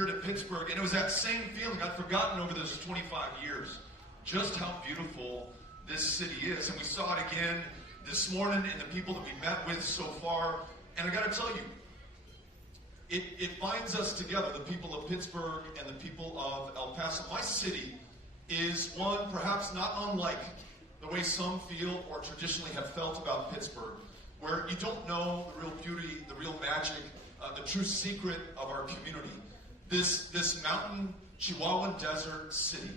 here to Pittsburgh, and it was that same feeling. I'd forgotten over those 25 years just how beautiful this city is. And we saw it again this morning in the people that we met with so far. And I got to tell you, it binds us together, the people of Pittsburgh and the people of El Paso. My city is one perhaps not unlike the way some feel or traditionally have felt about Pittsburgh, where you don't know the real beauty, the real magic, the true secret of our community. This mountain Chihuahuan desert city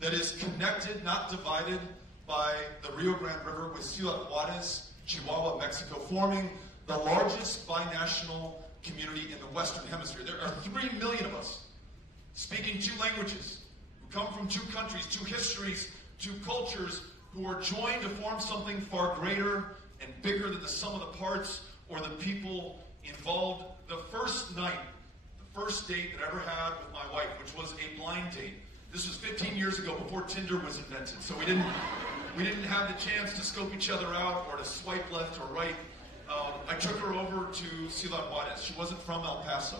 that is connected, not divided, by the Rio Grande River with Ciudad Juarez, Chihuahua, Mexico, forming the largest binational community in the Western Hemisphere. There are 3 million of us speaking 2 languages, who come from 2 countries, 2 histories, 2 cultures, who are joined to form something far greater and bigger than the sum of the parts or the people involved. The first night, the first date that I ever had with my wife, which was a blind date. This was 15 years ago, before Tinder was invented, so we didn't have the chance to scope each other out or to swipe left or right. I took her over to Ciudad Juarez. She wasn't from El Paso.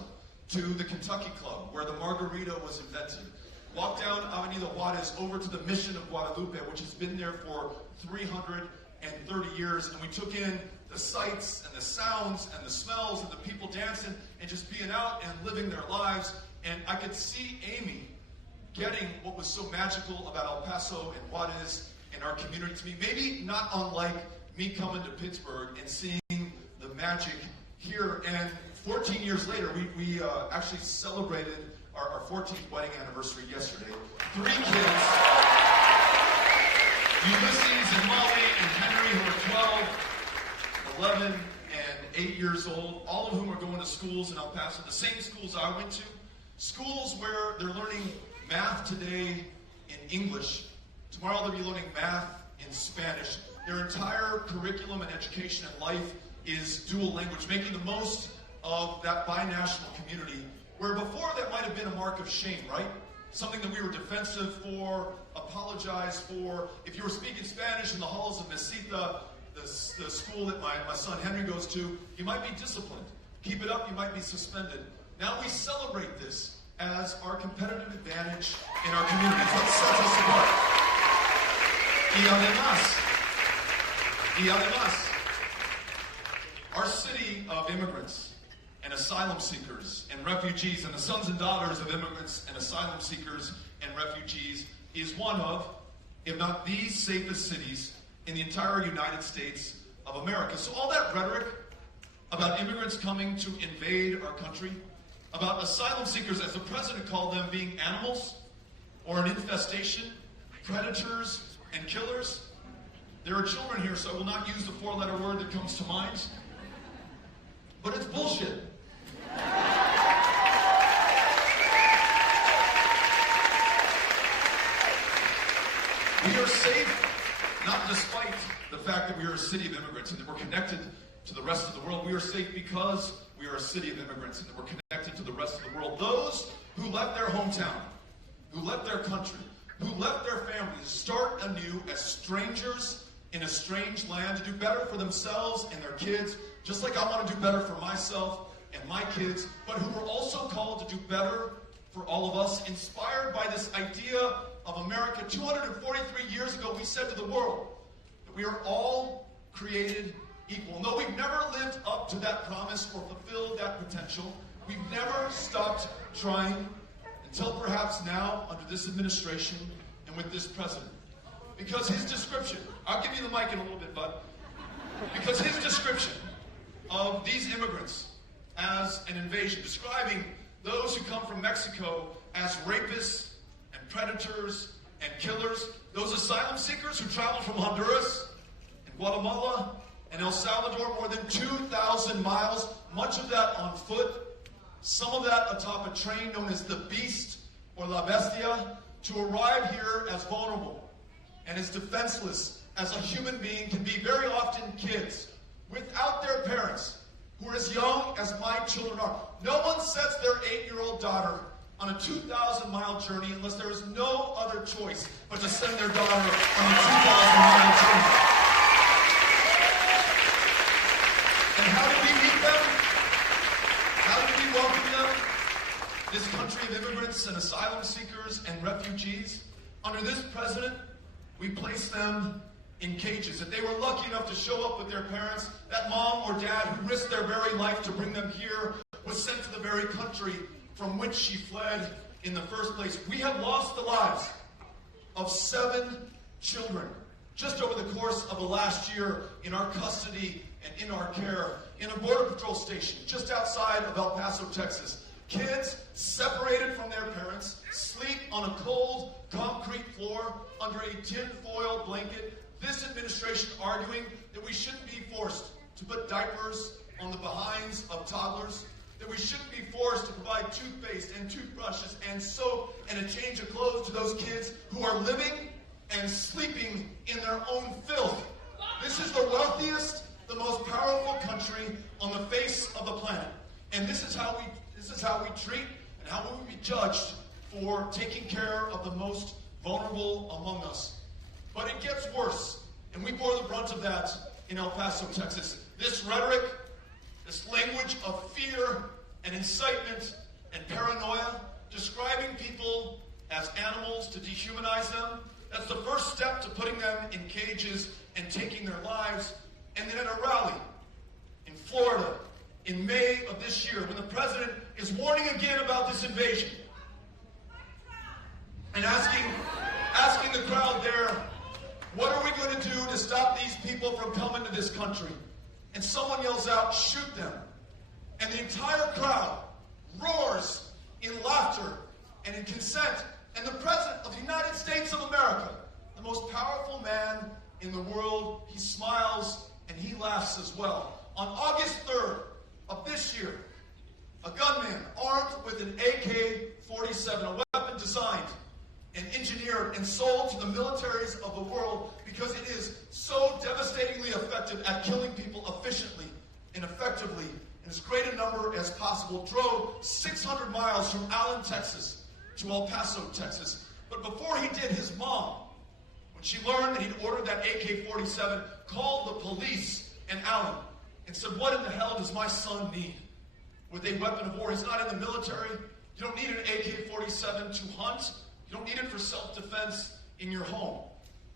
To the Kentucky Club, where the margarita was invented. Walked down Avenida Juarez over to the Mission of Guadalupe, which has been there for 330 years, and we took in the sights and the sounds and the smells and the people dancing and just being out and living their lives. And I could see Amy getting what was so magical about El Paso and Juarez and our community to me. Maybe not unlike me coming to Pittsburgh and seeing the magic here. And 14 years later, we actually celebrated our 14th wedding anniversary yesterday. 3 kids, Ulysses and Molly and Henry, who are 12, 11, and 8 years old, all of whom are going to schools in El Paso, the same schools I went to. Schools where they're learning math today in English. Tomorrow they'll be learning math in Spanish. Their entire curriculum and education and life is dual language, making the most of that binational community, where before that might have been a mark of shame, right? Something that we were defensive for, apologized for. If you were speaking Spanish in the halls of Mesita, the school that my son Henry goes to, you might be disciplined. Keep it up, you might be suspended. Now we celebrate this as our competitive advantage in our communities. What sets us apart? Y además, our city of immigrants and asylum seekers and refugees, and the sons and daughters of immigrants and asylum seekers and refugees, is one of, if not the safest cities in the entire United States of America. So all that rhetoric about immigrants coming to invade our country, about asylum seekers, as the president called them, being animals or an infestation, predators and killers. There are children here, so I will not use the 4-letter word that comes to mind, but it's bullshit. We are safe, not despite the fact that we are a city of immigrants and that we're connected to the rest of the world. We are safe because we are a city of immigrants and that we're connected to the rest of the world. Those who left their hometown, who left their country, who left their families, start anew as strangers in a strange land to do better for themselves and their kids, just like I want to do better for myself and my kids, but who were also called to do better for all of us, inspired by this idea of America. 243 years ago, we said to the world that we are all created equal. No, we've never lived up to that promise or fulfilled that potential. We've never stopped trying until perhaps now, under this administration and with this president. Because his description, I'll give you the mic in a little bit, bud. Because his description of these immigrants as an invasion, describing those who come from Mexico as rapists and predators and killers, those asylum seekers who travel from Honduras and Guatemala and El Salvador, more than 2,000 miles, much of that on foot, some of that atop a train known as the Beast or La Bestia, to arrive here as vulnerable and as defenseless as a human being can be, very often kids without their parents, who are as young as my children are. No one sets their 8-year-old daughter on a 2,000-mile journey unless there is no other choice but to send their daughter on a 2,000-mile journey. And how do we meet them? How do we welcome them? this country of immigrants and asylum seekers and refugees, under this president, we place them in cages. If they were lucky enough to show up with their parents, that mom or dad who risked their very life to bring them here was sent to the very country from which she fled in the first place. We have lost the lives of 7 children just over the course of the last year in our custody and in our care in a Border Patrol station just outside of El Paso, Texas. Kids separated from their parents, sleep on a cold concrete floor under a tin-foil blanket. This administration arguing that we shouldn't be forced to put diapers on the behinds of toddlers, that we shouldn't be forced to provide toothpaste and toothbrushes and soap and a change of clothes to those kids who are living and sleeping in their own filth. This is the wealthiest, the most powerful country on the face of the planet. And this is how we treat and how we will be judged for taking care of the most vulnerable among us. But it gets worse, and we bore the brunt of that in El Paso, Texas. This rhetoric, this language of fear and incitement and paranoia, describing people as animals to dehumanize them, that's the first step to putting them in cages and taking their lives. And then at a rally in Florida in May of this year, when the president is warning again about this invasion and asking the crowd there, what are we going to do to stop these people from coming to this country? And someone yells out, shoot them. And the entire crowd roars in laughter and in consent. And the President of the United States of America, the most powerful man in the world, he smiles and he laughs as well. On August 3rd of this year, a gunman armed with an AK-47, a weapon designed and engineered and sold to the militaries of the world because it is so devastatingly effective at killing people efficiently and effectively in as great a number as possible, drove 600 miles from Allen, Texas to El Paso, Texas. But before he did, his mom, when she learned that he'd ordered that AK-47, called the police in Allen and said, what in the hell does my son need with a weapon of war? He's not in the military. You don't need an AK-47 to hunt. You don't need it for self-defense in your home.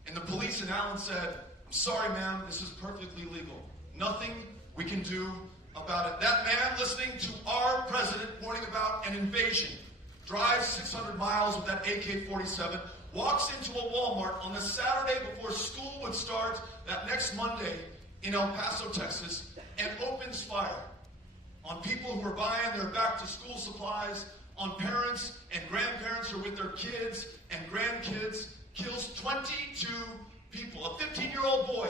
And the police in Allen said, I'm sorry, ma'am, this is perfectly legal. Nothing we can do about it. That man listening to our president warning about an invasion drives 600 miles with that AK-47, walks into a Walmart on the Saturday before school would start that next Monday in El Paso, Texas, and opens fire on people who are buying their back-to-school supplies, on parents and grandparents who are with their kids and grandkids, kills 22 people. A 15-year-old boy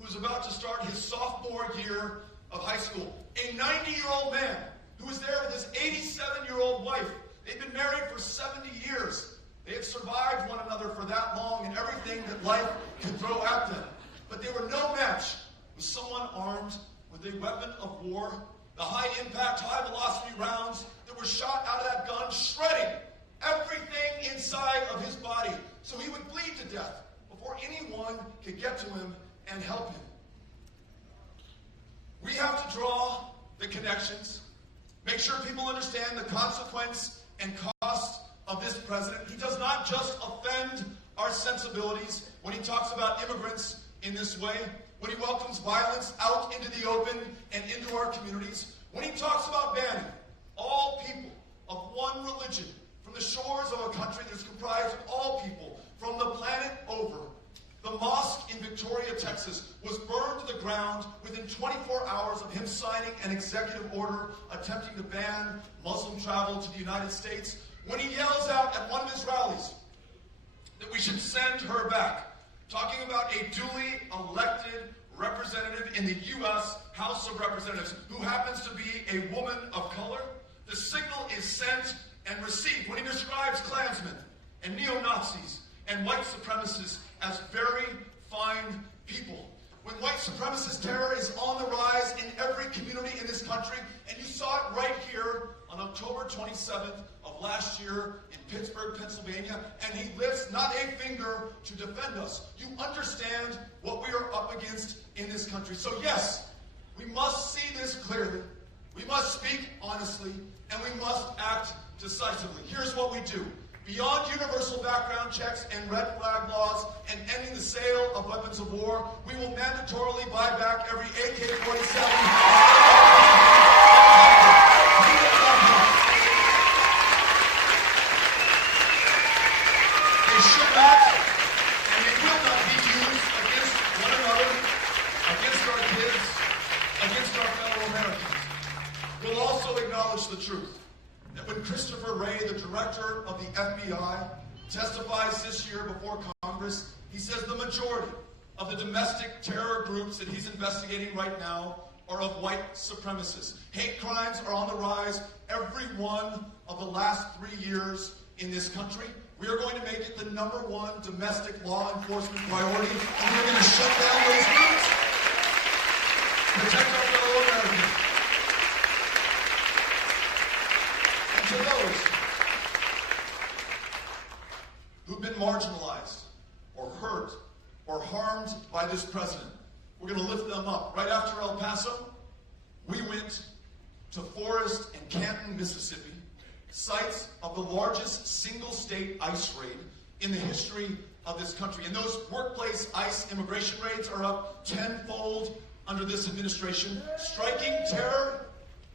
who's about to start his sophomore year of high school. A 90-year-old man who was there with his 87-year-old wife. They've been married for 70 years. They have survived one another for that long and everything that life could throw at them. But they were no match with someone armed with a weapon of war, the high-impact, high-velocity rounds that were shot out of that gun, shredding everything inside of his body so he would bleed to death before anyone could get to him and help him. We have to draw the connections, make sure people understand the consequence and cost of this president. He does not just offend our sensibilities when he talks about immigrants in this way, when he welcomes violence out into the open and into our communities, when he talks about banning all people of one religion from the shores of a country that's comprised of all people from the planet over. The mosque in Victoria, Texas, was burned to the ground within 24 hours of him signing an executive order attempting to ban Muslim travel to the United States. When he yells out at one of his rallies that we should send her back, talking about a duly elected representative in the U.S. House of Representatives who happens to be a woman of color, the signal is sent and received when he describes Klansmen and neo-Nazis and white supremacists as very fine people. When white supremacist terror is on the rise in every community in this country, and you saw it right here on October 27th of last year in Pittsburgh, Pennsylvania, and he lifts not a finger to defend us. You understand what we are up against in this country. So yes, we must see this clearly. We must speak honestly, and we must act decisively. Here's what we do. Beyond universal background checks and red flag laws and ending the sale of weapons of war, we will mandatorily buy back every AK-47. They should not, and they will not be used against one another, against our kids, against our fellow Americans. We'll also acknowledge the truth that when Christopher Wray, the director of the FBI, testifies this year before Congress, he says the majority of the domestic terror groups that he's investigating right now are of white supremacists. Hate crimes are on the rise every one of the last 3 years in this country. We are going to make it the #1 domestic law enforcement priority, and we're going to shut down those groups. Protect our fellow Americans. And to those who've been marginalized or hurt or harmed by this president, we're going to lift them up. Right after El Paso, we went to Forest and Canton, Mississippi, sites of the largest single-state ICE raid in the history of this country. And those workplace ICE immigration raids are up tenfold under this administration, striking terror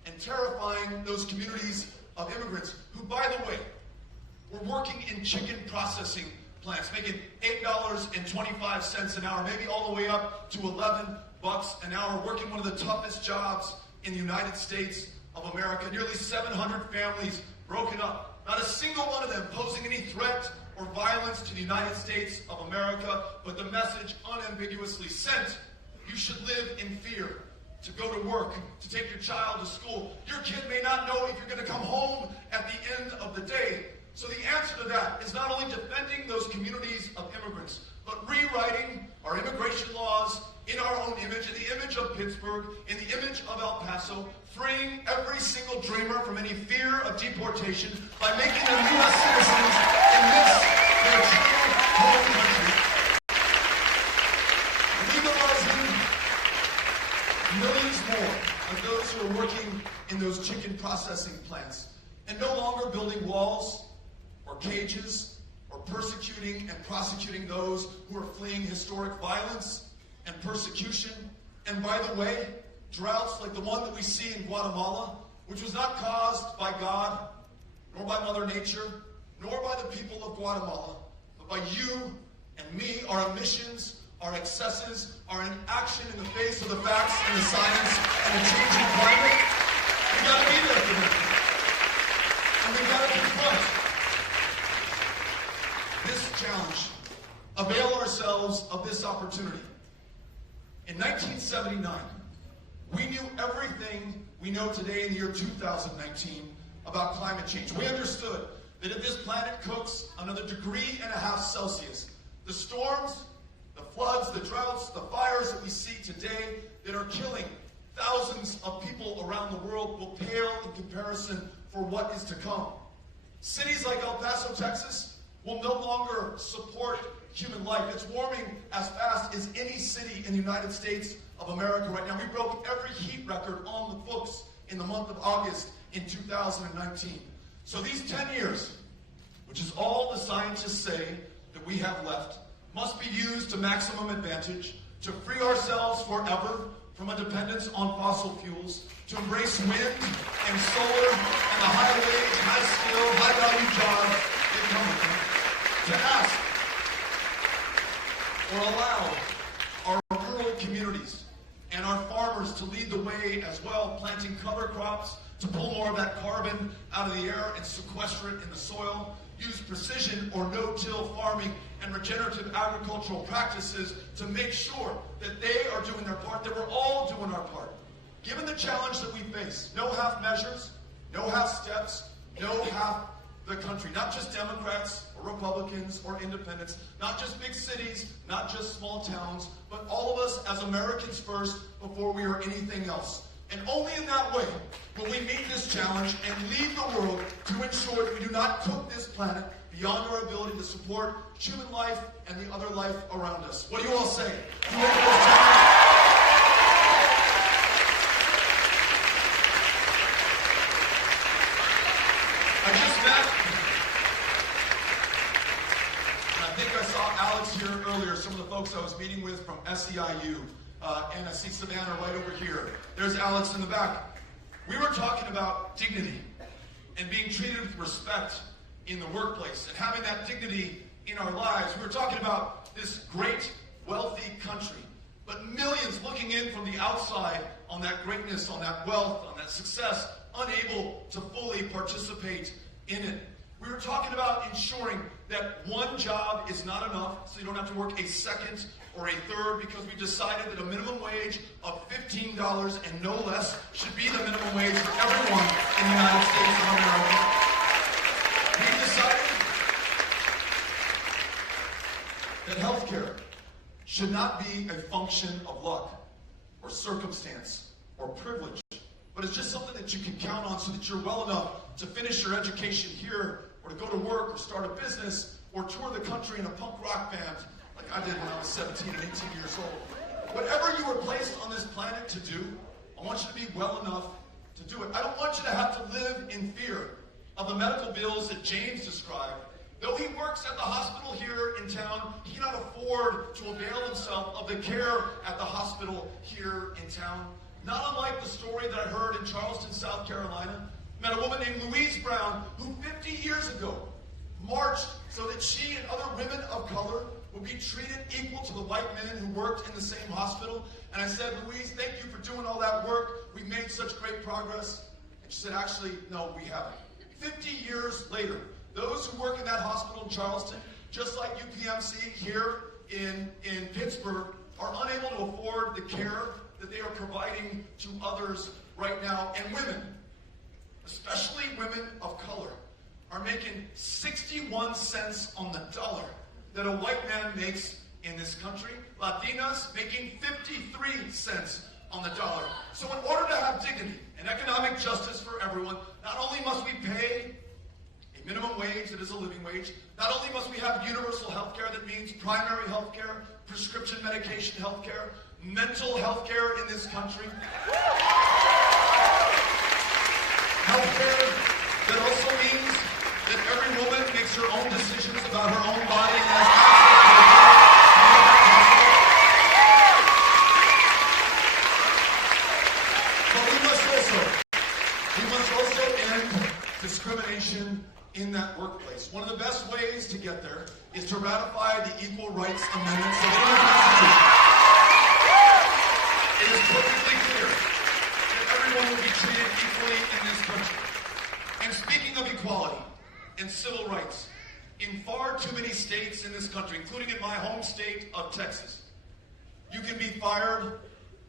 and terrifying those communities of immigrants who, by the way, were working in chicken processing plants, making $8.25 an hour, maybe all the way up to $11 an hour, working one of the toughest jobs in the United States of America. Nearly 700 families broken up. Not a single one of them posing any threat or violence to the United States of America, but the message unambiguously sent: you should live in fear to go to work, to take your child to school. Your kid may not know if you're going to come home at the end of the day. So the answer to that is not only defending those communities of immigrants, but rewriting our immigration laws in our own image, in the image of Pittsburgh, in the image of El Paso, freeing every single dreamer from any fear of deportation by making them U.S. citizens in this, their true home country. Legalizing millions more of those who are working in those chicken processing plants, and no longer building walls or cages or persecuting and prosecuting those who are fleeing historic violence and persecution. And by the way, droughts like the one that we see in Guatemala, which was not caused by God, nor by Mother Nature, nor by the people of Guatemala, but by you and me. Our omissions, our excesses, our inaction in the face of the facts and the science and the changing climate. We gotta be there for them. And we gotta confront this challenge. Avail ourselves of this opportunity. In 1979, we knew everything we know today in the year 2019 about climate change. We understood that if this planet cooks another 1.5 degrees Celsius, the storms, the floods, the droughts, the fires that we see today that are killing thousands of people around the world will pale in comparison for what is to come. Cities like El Paso, Texas, will no longer support human life. It's warming as fast as any city in the United States of America right now. We broke every heat record on the books in the month of August in 2019. So these 10 years, which is all the scientists say that we have left, must be used to maximum advantage, to free ourselves forever from a dependence on fossil fuels, to embrace wind and solar and the high-wage, high-skill, high-value jobs that come with them, to ask or allow our rural communities and our farmers to lead the way as well, planting cover crops to pull more of that carbon out of the air and sequester it in the soil, use precision or no-till farming and regenerative agricultural practices to make sure that they are doing their part, that we're all doing our part. Given the challenge that we face, no half measures, no half steps, no half the country, not just Democrats or Republicans or independents, not just big cities, not just small towns, but all of us as Americans first before we are anything else. And only in that way will we meet this challenge and lead the world to ensure that we do not cook this planet beyond our ability to support human life and the other life around us. What do you all say? You ready for this challenge? I just here earlier some of the folks I was meeting with from SEIU, and I see Savannah right over here. There's Alex in the back. We were talking about dignity and being treated with respect in the workplace and having that dignity in our lives. We were talking about this great, wealthy country, but millions looking in from the outside on that greatness, on that wealth, on that success, unable to fully participate in it. We were talking about ensuring that one job is not enough, so you don't have to work a second or a third, because we decided that a minimum wage of $15 and no less should be the minimum wage for everyone in the United States of America. We decided that healthcare should not be a function of luck or circumstance or privilege, but it's just something that you can count on so that you're well enough to finish your education here, or to go to work, or start a business, or tour the country in a punk rock band like I did when I was 17 and 18 years old. Whatever you were placed on this planet to do, I want you to be well enough to do it. I don't want you to have to live in fear of the medical bills that James described. Though he works at the hospital here in town, he cannot afford to avail himself of the care at the hospital here in town. Not unlike the story that I heard in Charleston, South Carolina. I met a woman named Louise Brown who 50 years ago marched so that she and other women of color would be treated equal to the white men who worked in the same hospital. And I said, Louise, thank you for doing all that work. We've made such great progress. And she said, actually, no, we haven't. 50 years later, those who work in that hospital in Charleston, just like UPMC here in Pittsburgh, are unable to afford the care that they are providing to others right now. And women, especially women of color, are making 61 cents on the dollar that a white man makes in this country. Latinas making 53 cents on the dollar. So in order to have dignity and economic justice for everyone, not only must we pay a minimum wage that is a living wage, not only must we have universal health care, that means primary health care, prescription medication health care, mental health care in this country, health care that also means that every woman makes her own decisions about her own body and has access to it. But we must also end discrimination in that workplace. One of the best ways to get there is to ratify the Equal Rights Amendments of the Constitution. It is perfectly clear that everyone will be treated equally in this country. And speaking of equality and civil rights, in far too many states in this country, including in my home state of Texas, you can be fired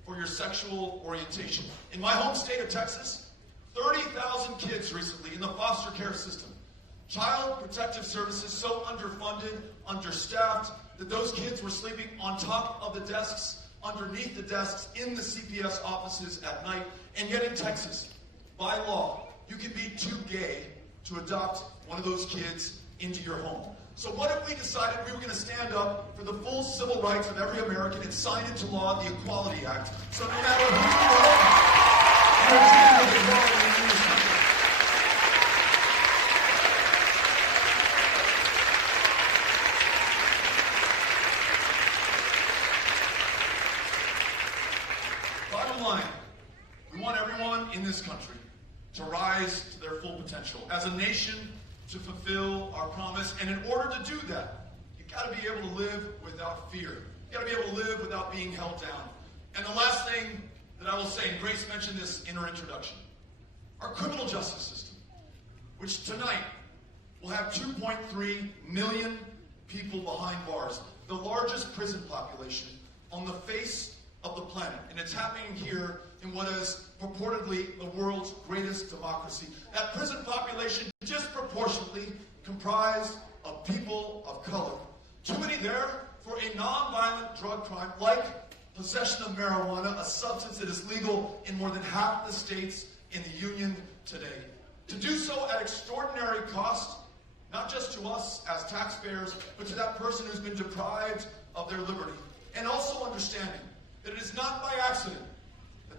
for your sexual orientation. In my home state of Texas, 30,000 kids recently in the foster care system. Child Protective Services so underfunded, understaffed, that those kids were sleeping on top of the desks, underneath the desks, in the CPS offices at night. And yet in Texas, by law, you can be too gay to adopt one of those kids into your home. So what if we decided we were going to stand up for the full civil rights of every American and sign into law the Equality Act? So no matter who you are, you're treated with equality in this country. Bottom line, we want everyone in this country to rise to their full potential. As a nation, to fulfill our promise. And in order to do that, you've got to be able to live without fear. You've got to be able to live without being held down. And the last thing that I will say, and Grace mentioned this in her introduction, our criminal justice system, which tonight will have 2.3 million people behind bars, the largest prison population on the face of the planet. And it's happening here in what is purportedly the world's greatest democracy. That prison population disproportionately comprised of people of color. Too many there for a non-violent drug crime like possession of marijuana, a substance that is legal in more than half the states in the union today. To do so at extraordinary cost, not just to us as taxpayers, but to that person who's been deprived of their liberty. And also understanding that it is not by accident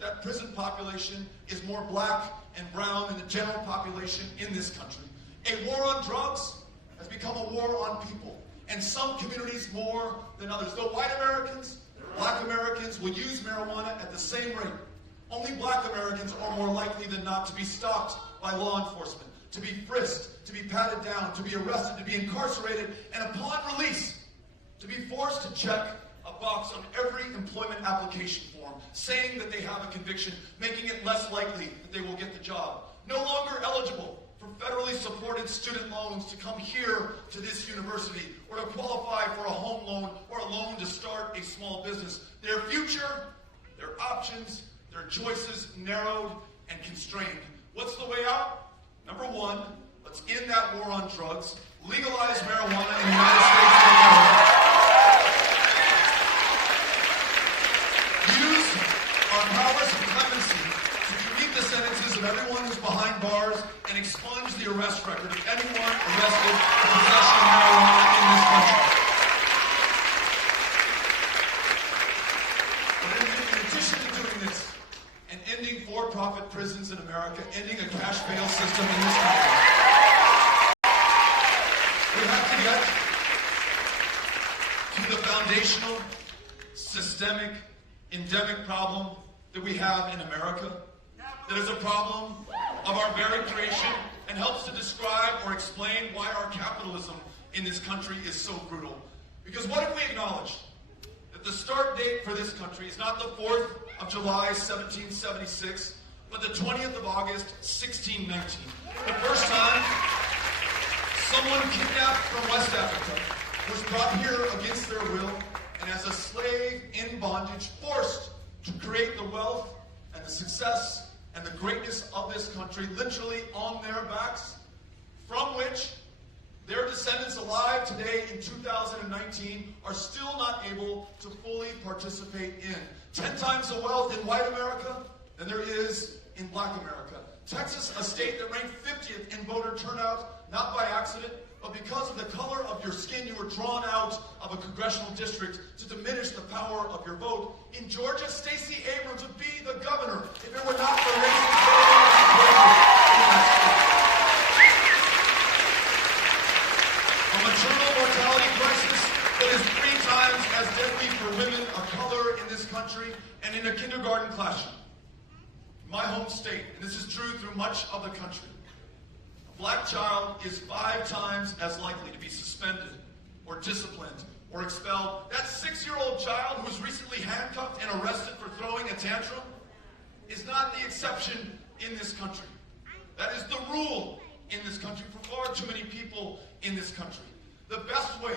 that prison population is more black and brown than the general population in this country. A war on drugs has become a war on people. and some communities more than others. Though white Americans, black Americans will use marijuana at the same rate. Only black Americans are more likely than not to be stopped by law enforcement, to be frisked, to be patted down, to be arrested, to be incarcerated, and upon release, to be forced to check a box on every employment application form saying that they have a conviction, making it less likely that they will get the job. No longer eligible for federally supported student loans to come here to this university or to qualify for a home loan or a loan to start a small business. Their future, their options, their choices narrowed and constrained. What's the way out? Number one, let's end that war on drugs, legalize marijuana in the United States of America. Use our powers of clemency to commute the sentences of everyone who's behind bars and expunge the arrest record of anyone arrested for possession of marijuana in this country. But in addition to doing this, and ending for-profit prisons in America, ending a cash bail system in this country, we have to get to the foundational, systemic, endemic problem that we have in America, that is a problem of our very creation and helps to describe or explain why our capitalism in this country is so brutal. Because what if we acknowledge that the start date for this country is not the 4th of July, 1776, but the 20th of August, 1619. The first time someone kidnapped from West Africa was brought here against their will and as a slave in bondage, forced to create the wealth and the success and the greatness of this country literally on their backs, from which their descendants alive today in 2019 are still not able to fully participate in. 10 times the wealth in white America than there is in black America. Texas, a state that ranked 50th in voter turnout, not by accident, but because of the color of your skin, you were drawn out of a congressional district to diminish the power of your vote. In Georgia, Stacey Abrams would be the governor if it were not for racist a maternal mortality crisis that is 3 times as deadly for women of color in this country and in a kindergarten classroom. My home state, and this is true through much of the country, a black child is 5 times as likely to be suspended or disciplined or expelled. That 6-year-old child who was recently handcuffed and arrested for throwing a tantrum is not the exception in this country. That is the rule in this country for far too many people in this country. The best way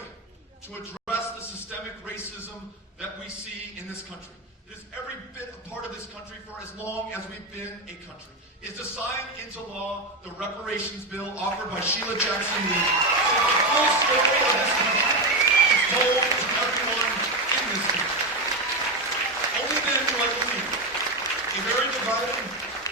to address the systemic racism that we see in this country, it is every bit a part of this country for as long as we've been a country, is to sign into law the reparations bill offered by Sheila Jackson Lee. So the full story of this country is told to everyone in this country. Only then do I believe a very divided,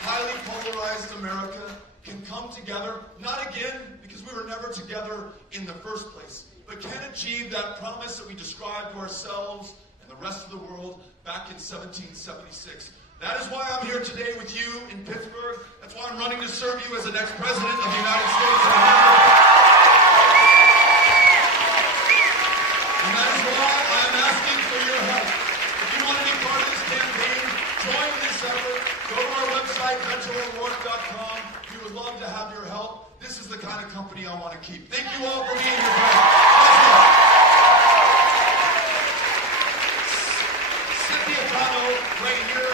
highly polarized America can come together, not again because we were never together in the first place, but can achieve that promise that we described to ourselves and the rest of the world back in 1776. That is why I'm here today with you in Pittsburgh. That's why I'm running to serve you as the next president of the United States of America. And that is why I'm asking for your help. If you want to be part of this campaign, join this effort. Go to our website, beto'rourke.com. We would love to have your help. This is the kind of company I want to keep. Thank you all for being here. Cynthia Tano, right here.